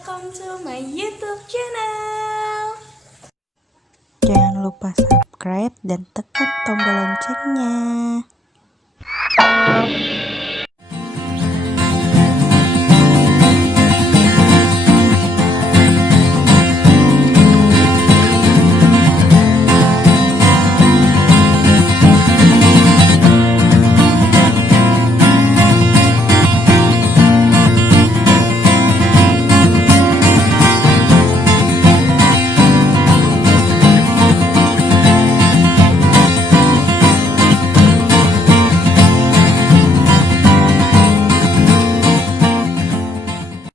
welcome to my YouTube channel. Jangan lupa subscribe dan tekan tombol loncengnya.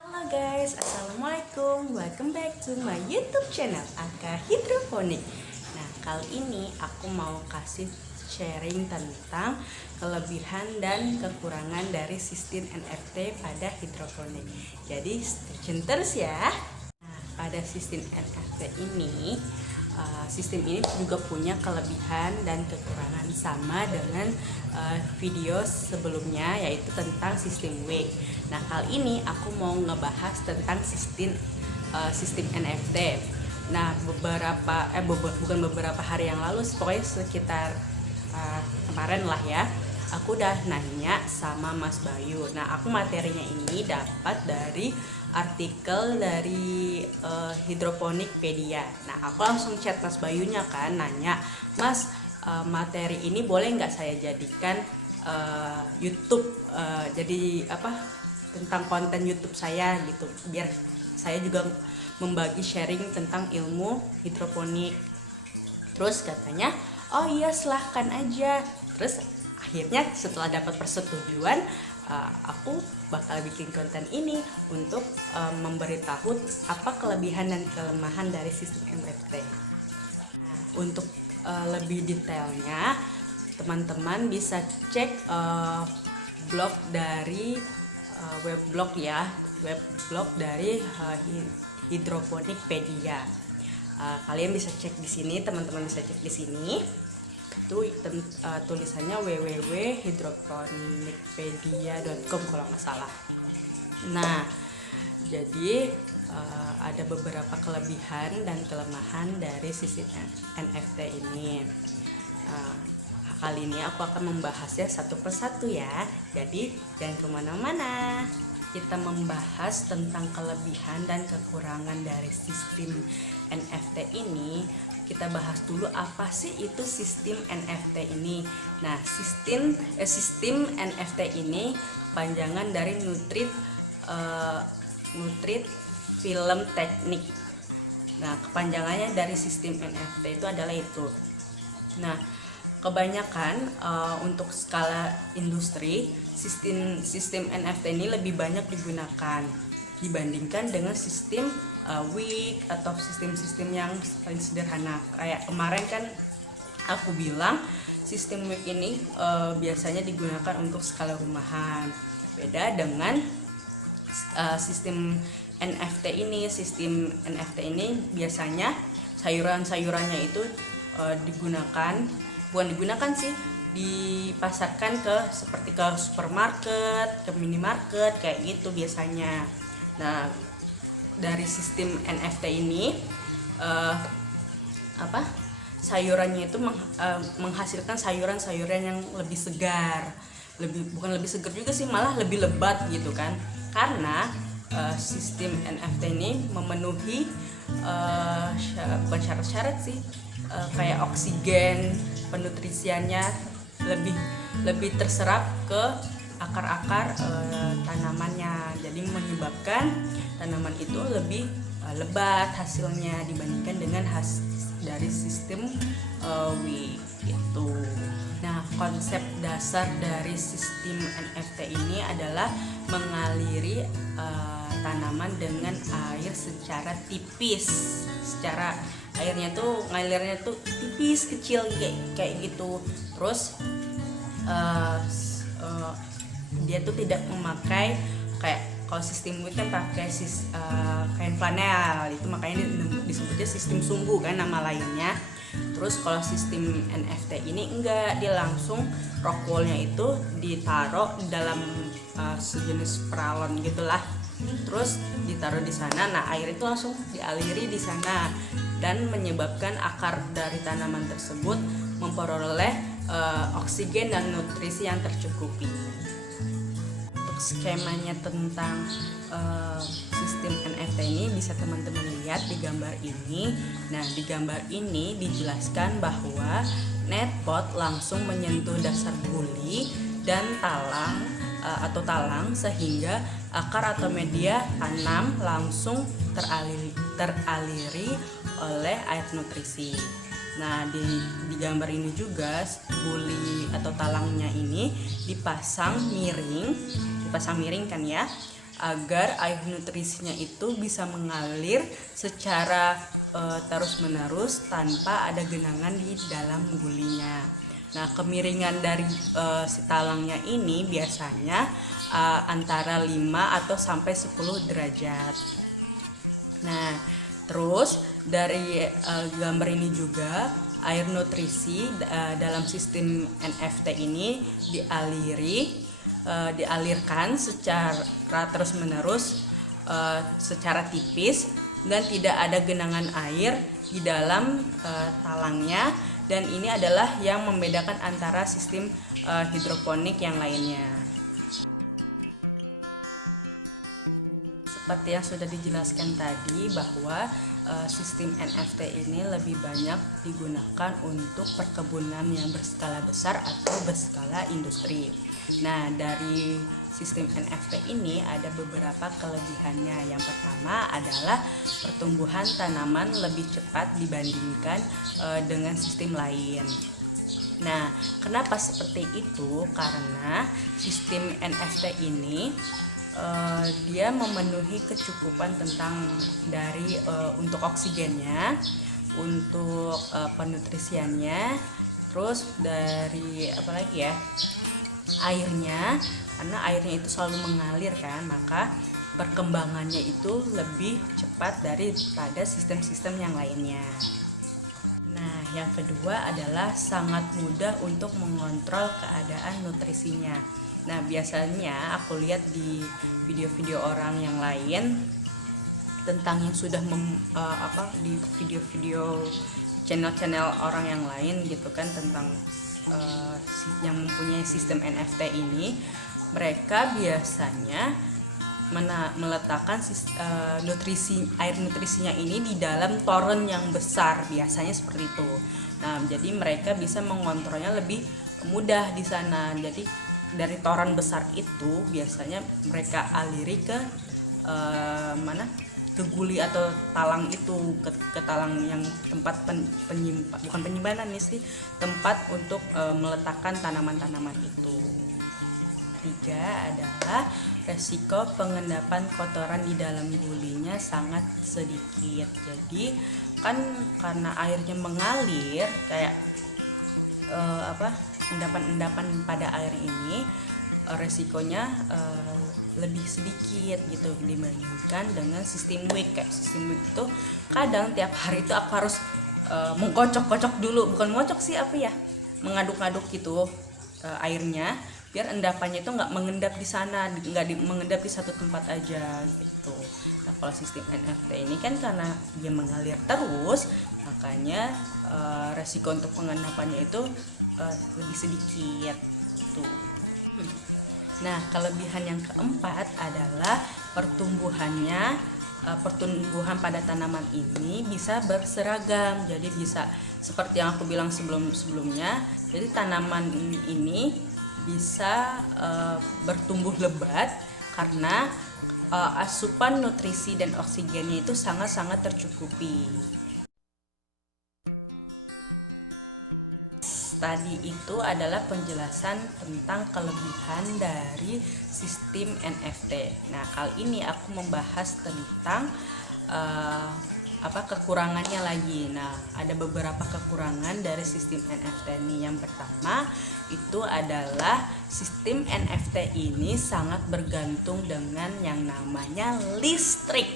Halo guys, assalamualaikum. Welcome back to my YouTube channel Aka Hidroponik. Nah, kali ini aku mau kasih sharing tentang kelebihan dan kekurangan dari sistem NFT pada hidroponik. Jadi stay tune terus ya. Nah, pada sistem NFT ini, sistem ini juga punya kelebihan dan kekurangan sama dengan video sebelumnya, yaitu tentang sistem Wake. Nah, kali ini aku mau ngebahas tentang sistem NFT. Nah, bukan beberapa hari yang lalu, pokoknya sekitar kemarin lah ya, aku udah nanya sama Mas Bayu. Nah, aku materinya ini dapat dari artikel dari Hidroponikpedia. Nah, aku langsung chat Mas Bayunya kan, nanya, Mas, materi ini boleh nggak saya jadikan YouTube, jadi tentang konten YouTube saya gitu, biar saya juga membagi sharing tentang ilmu hidroponik. Terus katanya, oh iya silahkan aja. Terus akhirnya setelah dapat persetujuan, aku bakal bikin konten ini untuk memberitahu apa kelebihan dan kelemahan dari sistem NFT. Nah, untuk lebih detailnya, teman-teman bisa cek blog dari weblog dari Hidroponikpedia. Kalian bisa cek di sini, teman-teman bisa cek di sini. Itu tulisannya www.hidroponikpedia.com kalau nggak salah. Nah, jadi ada beberapa kelebihan dan kelemahan dari sistem NFT ini. Kali ini aku akan membahasnya satu persatu ya. Jadi jangan kemana-mana. Kita membahas tentang kelebihan dan kekurangan dari sistem NFT ini. Kita bahas dulu apa sih itu sistem NFT ini. Nah, sistem NFT ini panjangan dari Nutrit Film Teknik. Nah, kepanjangannya dari sistem NFT itu adalah itu. Nah, kebanyakan untuk skala industri, sistem NFT ini lebih banyak digunakan dibandingkan dengan sistem Wix atau sistem-sistem yang paling sederhana. Kayak kemarin kan aku bilang sistem Wix ini biasanya digunakan untuk skala rumahan. Beda dengan sistem NFT ini. Sistem NFT ini biasanya sayuran-sayurannya itu dipasarkan seperti ke supermarket, ke minimarket kayak gitu biasanya. Nah, dari sistem NFT ini sayurannya itu menghasilkan sayuran-sayuran yang lebih segar, bukan lebih segar juga sih, malah lebih lebat gitu kan, karena sistem NFT ini memenuhi bukan syarat-syarat sih, kayak oksigen, penutrisiannya lebih terserap ke akar-akar tanamannya, jadi menyebabkan tanaman itu lebih lebat hasilnya dibandingkan dengan dari sistem Wix itu. Nah, konsep dasar dari sistem NFT ini adalah mengaliri tanaman dengan air secara tipis. Ngalirnya tuh tipis, kecil kayak gitu. Terus dia tuh tidak memakai, kayak kalau sistem Wix kan pakai kain flanel, itu makanya disebutnya sistem sumbu kan nama lainnya. Terus kalau sistem NFT ini enggak, dia langsung rock woolnya itu ditaruh dalam sejenis peralon gitulah. terus ditaruh di sana. Nah, air itu langsung dialiri di sana dan menyebabkan akar dari tanaman tersebut memperoleh oksigen dan nutrisi yang tercukupi. Untuk skemanya tentang sistem NFT ini bisa teman-teman lihat di gambar ini. Nah, di gambar ini dijelaskan bahwa netpot langsung menyentuh dasar guli dan talang sehingga akar atau media tanam langsung teraliri oleh air nutrisi. Nah, di gambar ini juga guli atau talangnya ini dipasang miring kan ya, agar air nutrisinya itu bisa mengalir secara terus-menerus tanpa ada genangan di dalam gulinya. Nah, kemiringan dari si talangnya ini biasanya antara 5 atau sampai 10 derajat. Nah, terus dari gambar ini juga air nutrisi dalam sistem NFT ini dialirkan secara terus-menerus secara tipis dan tidak ada genangan air di dalam talangnya, dan ini adalah yang membedakan antara sistem hidroponik yang lainnya. Seperti yang sudah dijelaskan tadi bahwa sistem NFT ini lebih banyak digunakan untuk perkebunan yang berskala besar atau berskala industri. Nah, dari sistem NFT ini ada beberapa kelebihannya. Yang pertama adalah pertumbuhan tanaman lebih cepat dibandingkan dengan sistem lain. Nah, kenapa seperti itu? Karena sistem NFT ini dia memenuhi kecukupan tentang dari untuk oksigennya, untuk penutrisiannya, terus dari apalagi ya, airnya, karena airnya itu selalu mengalir kan, maka perkembangannya itu lebih cepat daripada sistem-sistem yang lainnya. Nah, yang kedua adalah sangat mudah untuk mengontrol keadaan nutrisinya. Nah, biasanya aku lihat di video-video orang yang lain tentang yang sudah di video-video channel-channel orang yang lain gitu kan, tentang yang mempunyai sistem NFT ini, mereka biasanya meletakkan air nutrisinya ini di dalam toren yang besar, biasanya seperti itu. Nah, jadi mereka bisa mengontrolnya lebih mudah di sana. Jadi dari toren besar itu biasanya mereka aliri ke ke guli atau talang itu, ke talang yang tempat penyimpanan sih, tempat untuk meletakkan tanaman-tanaman itu. Ketiga adalah resiko pengendapan kotoran di dalam gulinya sangat sedikit. Jadi kan karena airnya mengalir kayak endapan-endapan pada air ini, resikonya lebih sedikit gitu dibandingkan dengan sistem WIC. Kayak sistem WIC itu kadang tiap hari itu aku harus mengkocok-kocok dulu, bukan ngocok sih, mengaduk-aduk gitu airnya, biar endapannya itu nggak mengendap di sana, mengendap di satu tempat aja gitu. Nah, kalau sistem NFT ini kan karena dia mengalir terus, makanya resiko untuk pengendapannya itu lebih sedikit tuh. Nah, kelebihan yang keempat adalah pertumbuhan pertumbuhan pada tanaman ini bisa berseragam. Jadi bisa seperti yang aku bilang sebelumnya. Jadi tanaman ini bisa bertumbuh lebat karena asupan nutrisi dan oksigennya itu sangat-sangat tercukupi. Tadi itu adalah penjelasan tentang kelebihan dari sistem NFT. Nah, kali ini aku membahas tentang kekurangannya lagi. Nah, ada beberapa kekurangan dari sistem NFT ini. Yang pertama itu adalah sistem NFT ini sangat bergantung dengan yang namanya listrik.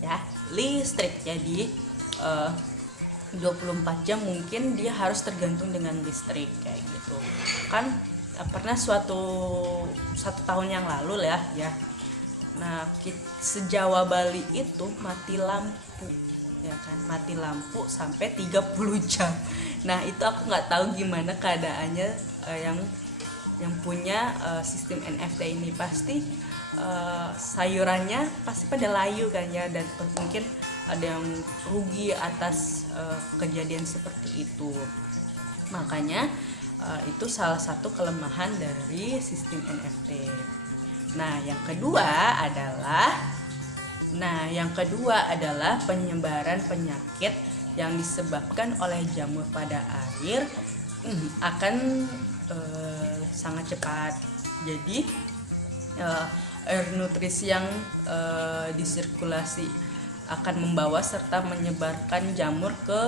Ya, listrik. Jadi 24 jam mungkin dia harus tergantung dengan listrik kayak gitu kan. Pernah satu tahun yang lalu ya Nah, sejawa Bali itu mati lampu, ya kan, mati lampu sampai 30 jam. Nah, itu aku nggak tahu gimana keadaannya yang punya sistem NFT ini. Pasti sayurannya pasti pada layu kan ya, dan mungkin ada yang rugi atas kejadian seperti itu. Makanya itu salah satu kelemahan dari sistem NFT. Nah, yang kedua adalah penyebaran penyakit yang disebabkan oleh jamur pada air akan sangat cepat. Jadi air nutrisi yang disirkulasi akan membawa serta menyebarkan jamur ke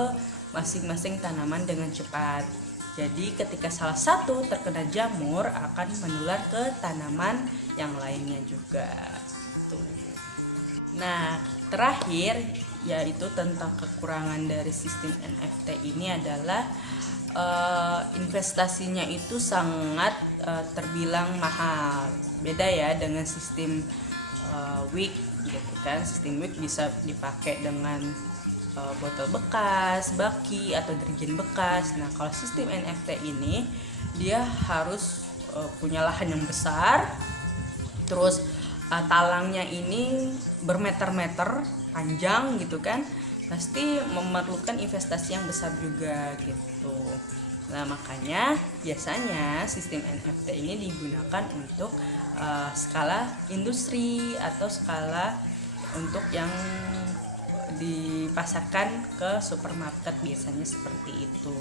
masing-masing tanaman dengan cepat. Jadi ketika salah satu terkena jamur akan menular ke tanaman yang lainnya juga. Tuh. Nah, terakhir yaitu tentang kekurangan dari sistem NFT ini adalah investasinya itu sangat terbilang mahal. Beda ya dengan sistem WIG gitu kan. Sistem WIG bisa dipakai dengan botol bekas, baki atau deterjen bekas. Nah, kalau sistem NFT ini dia harus punya lahan yang besar, terus talangnya ini bermeter-meter panjang gitu kan, pasti memerlukan investasi yang besar juga gitu. Nah, makanya biasanya sistem NFT ini digunakan untuk skala industri atau skala untuk yang dipasarkan ke supermarket, biasanya seperti itu.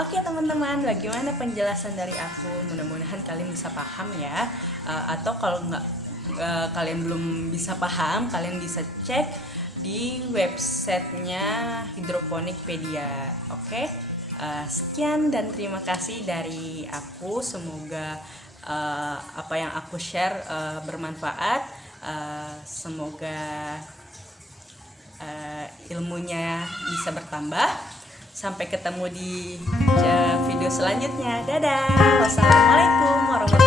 Oke teman-teman, bagaimana penjelasan dari aku? Mudah-mudahan kalian bisa paham ya. Atau kalau kalian belum bisa paham, kalian bisa cek di websitenya Hidroponikpedia. Oke, sekian dan terima kasih dari aku. Semoga apa yang aku share bermanfaat. Semoga ilmunya bisa bertambah. Sampai ketemu di video selanjutnya. Dadah. Wassalamualaikum warahmatullahi wabarakatuh.